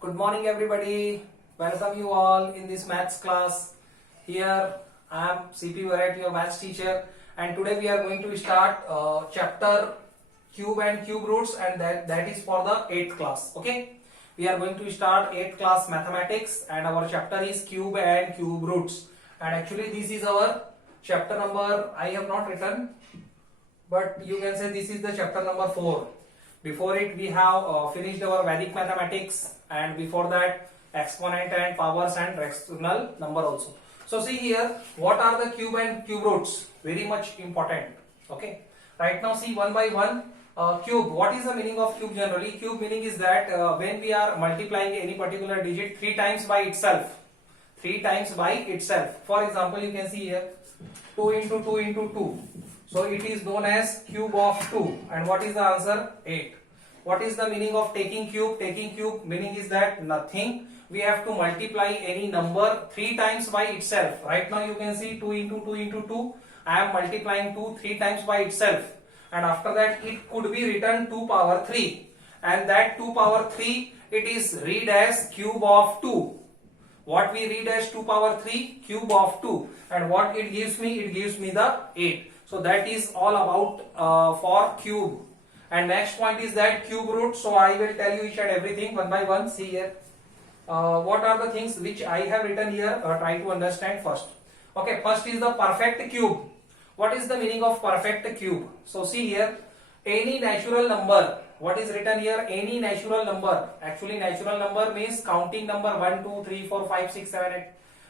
Good morning everybody. Welcome you all in this maths class. Here I am CP Varet, your maths teacher, and today we are going to start chapter cube and cube roots, and that is for the 8th class. Okay, we are going to start 8th class mathematics, and our chapter is cube and cube roots. And actually this is our chapter number. I have not written, but you can say this is the chapter number 4. Before it we have finished our Vedic mathematics, and before that exponent and powers and rational number also. So see here, what are the cube and cube roots? Very much important. Okay, right now see one by one. Cube, what is the meaning of cube generally? Cube meaning is that when we are multiplying any particular digit 3 times by itself. 3 times by itself. For example, you can see here 2 into 2 into 2. So it is known as cube of 2. And what is the answer? 8. What is the meaning of taking cube? Taking cube meaning is that nothing. We have to multiply any number 3 times by itself. Right now you can see 2 into 2 into 2. I am multiplying 2 3 times by itself. And after that it could be written 2 power 3. And that 2 power 3, it is read as cube of 2. What we read as 2 power 3? Cube of 2. And what it gives me? It gives me the 8. So that is all about for cube. And next point is that cube root. So I will tell you each and everything one by one. See here. What are the things which I have written here? Try to understand first. Okay, first is the perfect cube. What is the meaning of perfect cube? So see here, any natural number. What is written here? Any natural number. Actually natural number means counting number 1, 2, 3, 4, 5, 6, 7, 8.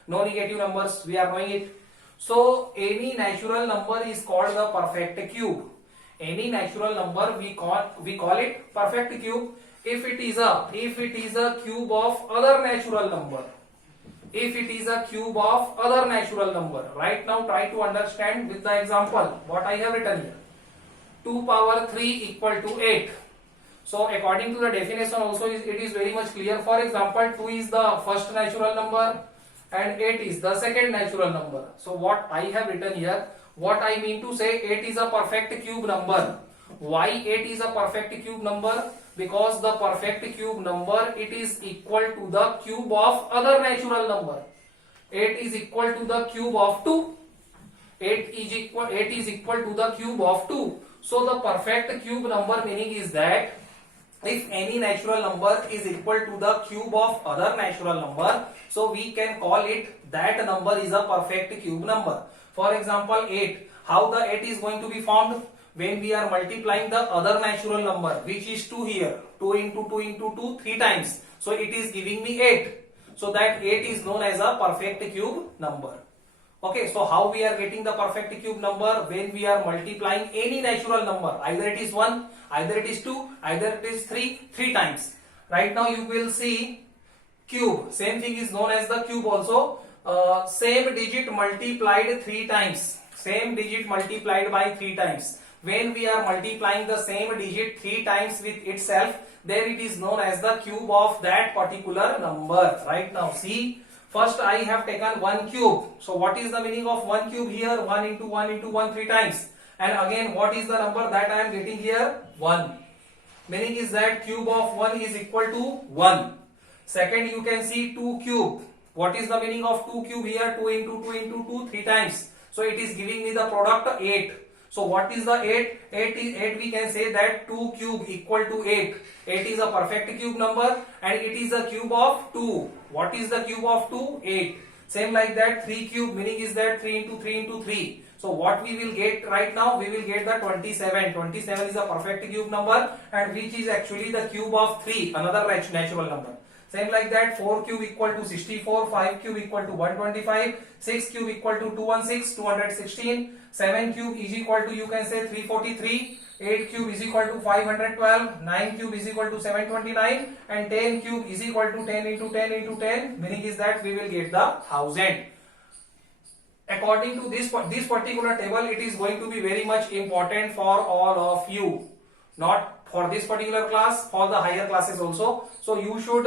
No negative numbers. We are knowing it. So any natural number is called the perfect cube. Any natural number we call it perfect cube if it is a cube of other natural number. If it is a cube of other natural number. Right now try to understand with the example what I have written here. 2 power 3 equal to 8. So according to the definition also it is very much clear. For example, 2 is the first natural number and 8 is the second natural number. So what I have written here, what I mean to say, 8 is a perfect cube number. Why 8 is a perfect cube number? Because the perfect cube number, it is equal to the cube of other natural number. 8 is equal to the cube of 2. 8 is equal to the cube of 2. So the perfect cube number meaning is that if any natural number is equal to the cube of other natural number, so we can call it that number is a perfect cube number. For example, 8. How the 8 is going to be formed? When we are multiplying the other natural number, which is 2 here. 2 into 2 into 2, 3 times. So it is giving me 8. So that 8 is known as a perfect cube number. Okay, so how we are getting the perfect cube number? When we are multiplying any natural number. Either it is 1, either it is 2, either it is 3 times. Right now you will see cube. Same thing is known as the cube also. Same digit multiplied 3 times. Same digit multiplied by 3 times. When we are multiplying the same digit 3 times with itself, then it is known as the cube of that particular number. Right now see, first I have taken 1 cube. So what is the meaning of 1 cube here? 1 into 1 into 1 3 times. And again what is the number that I am getting here? 1. Meaning is that cube of 1 is equal to 1. Second, you can see 2 cube. What is the meaning of 2 cube here? 2 into 2 into 2 3 times. So it is giving me the product 8. So what is the 8? 8 we can say that 2 cube equal to 8. 8 is a perfect cube number and it is a cube of 2. What is the cube of 2? 8. Same like that 3 cube meaning is that 3 into 3 into 3. So what we will get right now? We will get the 27. 27 is a perfect cube number and which is actually the cube of 3, another natural number. Same like that 4 cube equal to 64, 5 cube equal to 125, 6 cube equal to 216, 216, 7 cube is equal to you can say 343, 8 cube is equal to 512, 9 cube is equal to 729 and 10 cube is equal to 10 into 10 into 10, meaning is that we will get the 1000. According to this particular table, it is going to be very much important for all of you. Not for this particular class, for the higher classes also. So you should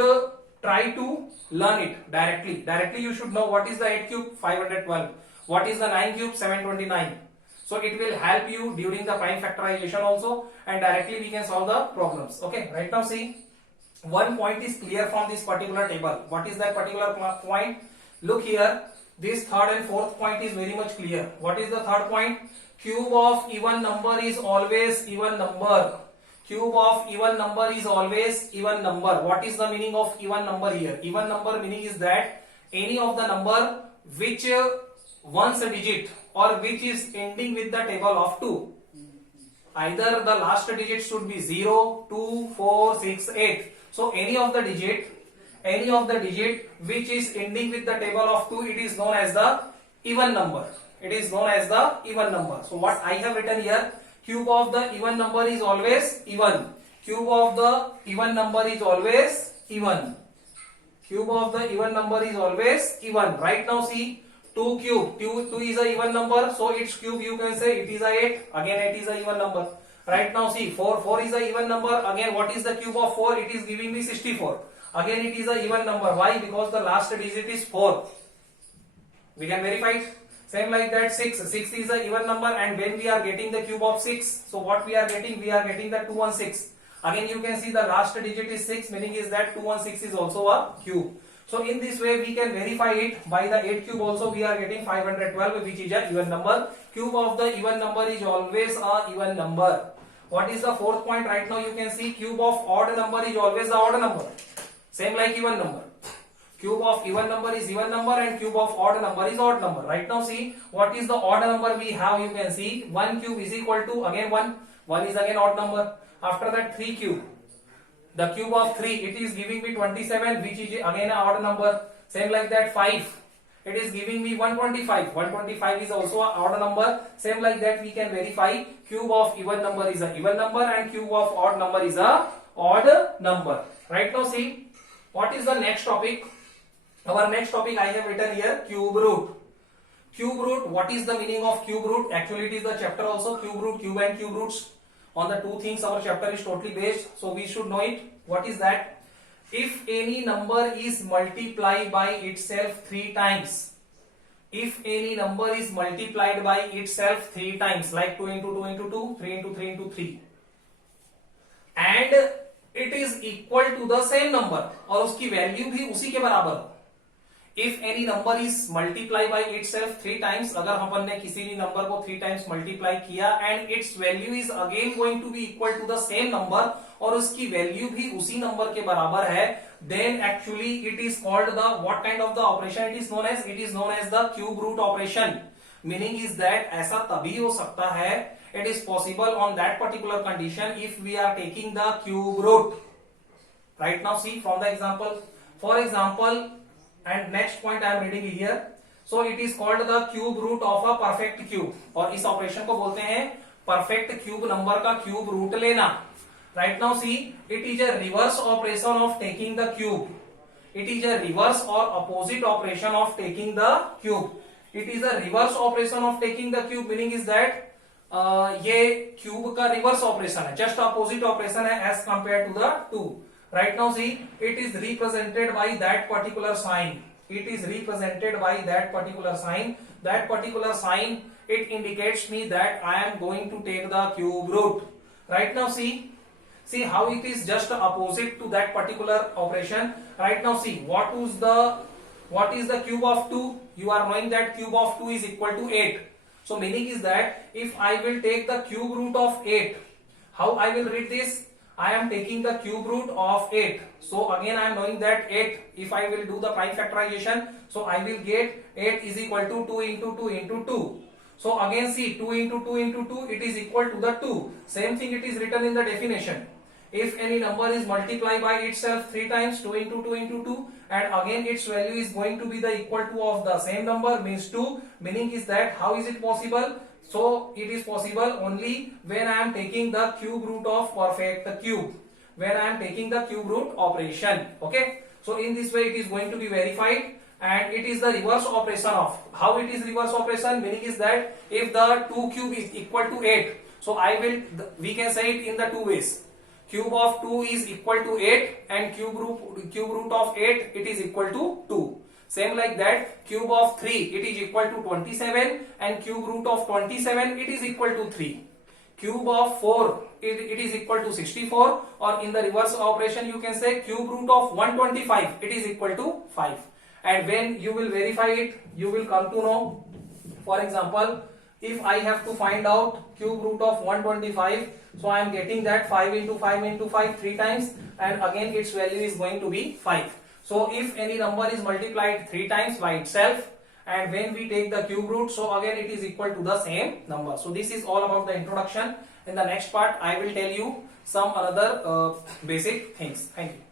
try to learn it directly. Directly you should know what is the 8 cube? 512. What is the 9 cube? 729. So it will help you during the prime factorization also, and directly we can solve the problems. Okay, right now see, one point is clear from this particular table. What is that particular point? Look here, this third and fourth point is very much clear. What is the third point? Cube of even number is always even number. Cube of even number is always even number. What is the meaning of even number here? Even number meaning is that any of the number which once a digit or which is ending with the table of 2. Either the last digit should be 0, 2, 4, 6, 8. So any of the digit which is ending with the table of 2, it is known as the even number. It is known as the even number. So what I have written here, cube of the even number is always even. Cube of the even number is always even. Cube of the even number is always even. Right now see, 2 cube, 2 is a even number, so its cube you can say it is a 8, again 8 is a even number. Right now see, 4 is a even number, again what is the cube of 4? It is giving me 64. Again it is a even number. Why? Because the last digit is 4. We can verify it. Same like that 6 is a even number, and when we are getting the cube of 6, so what we are getting? We are getting the 216. Again you can see the last digit is 6, meaning is that 216 is also a cube. So in this way we can verify it. By the 8 cube also we are getting 512, which is a even number. Cube of the even number is always a even number. What is the fourth point? Right now you can see cube of odd number is always the odd number. Same like even number. Cube of even number is even number and cube of odd number is odd number. Right now see, what is the odd number we have? You can see 1 cube is equal to again 1. 1 is again odd number. After that 3 cube. The cube of 3, it is giving me 27, which is again an odd number. Same like that 5. It is giving me 125. 125 is also an odd number. Same like that we can verify cube of even number is a even number and cube of odd number is a odd number. Right now see, what is the next topic? Our next topic I have written here, cube root. Cube root, what is the meaning of cube root? Actually it is the chapter also, cube root, cube and cube roots. On the two things our chapter is totally based, so we should know it. What is that? If any number is multiplied by itself 3 times, if any number is multiplied by itself 3 times, like 2 into 2 into 2, 3 into 3 into 3, and it is equal to the same number, और उसकी value भी उसी के बराबर हो. If any number is multiplied by itself 3 times, अगर अपन ने किसी भी नंबर को 3 times multiply किया and its value is again going to be equal to the same number, और उसकी वैल्यू भी उसी नंबर के बराबर है, then actually it is called the what kind of the operation it is known as? It is known as the cube root operation. Meaning is that ऐसा तभी हो सकता है, it is possible on that particular condition if we are taking the cube root. Right now see from the example, for example, and next point I am reading here. So it is called the cube root of a perfect cube, और इस operation को बोलते हैं perfect cube number का cube root लेना. Right now see, it is a reverse operation of taking the cube. It is a reverse or opposite operation of taking the cube. It is a reverse operation of taking the cube, meaning is that ये cube का reverse operation है, just opposite operation है as compared to the 2. Right now see, it is represented by that particular sign. It is represented by that particular sign. That particular sign, it indicates me that I am going to take the cube root. Right now see how it is just opposite to that particular operation. Right now see, what is the cube of 2? You are knowing that cube of 2 is equal to 8. So meaning is that if I will take the cube root of 8, how I will read this? I am taking the cube root of 8. So again I am knowing that 8, if I will do the prime factorization, so I will get 8 is equal to 2 into 2 into 2. So again see, 2 into 2 into 2, it is equal to the 2. Same thing it is written in the definition. If any number is multiplied by itself 3 times, 2 into 2 into 2, and again its value is going to be the equal to of the same number, means 2, meaning is that how is it possible? So it is possible only when I am taking the cube root of perfect cube, when I am taking the cube root operation. Okay, so in this way it is going to be verified, and it is the reverse operation of. How it is reverse operation? Meaning is that if the 2 cube is equal to 8, so we can say it in the 2 ways. Cube of 2 is equal to 8 and cube root of 8 it is equal to 2. Same like that, cube of 3 it is equal to 27 and cube root of 27 it is equal to 3. Cube of 4 it is equal to 64, or in the reverse operation you can say cube root of 125, it is equal to 5. And when you will verify it, you will come to know, for example, if I have to find out cube root of 125, so I am getting that 5 into 5 into 5 3 times, and again its value is going to be 5. So if any number is multiplied 3 times by itself, and when we take the cube root, so again it is equal to the same number. So this is all about the introduction. In the next part I will tell you some other basic things. Thank you.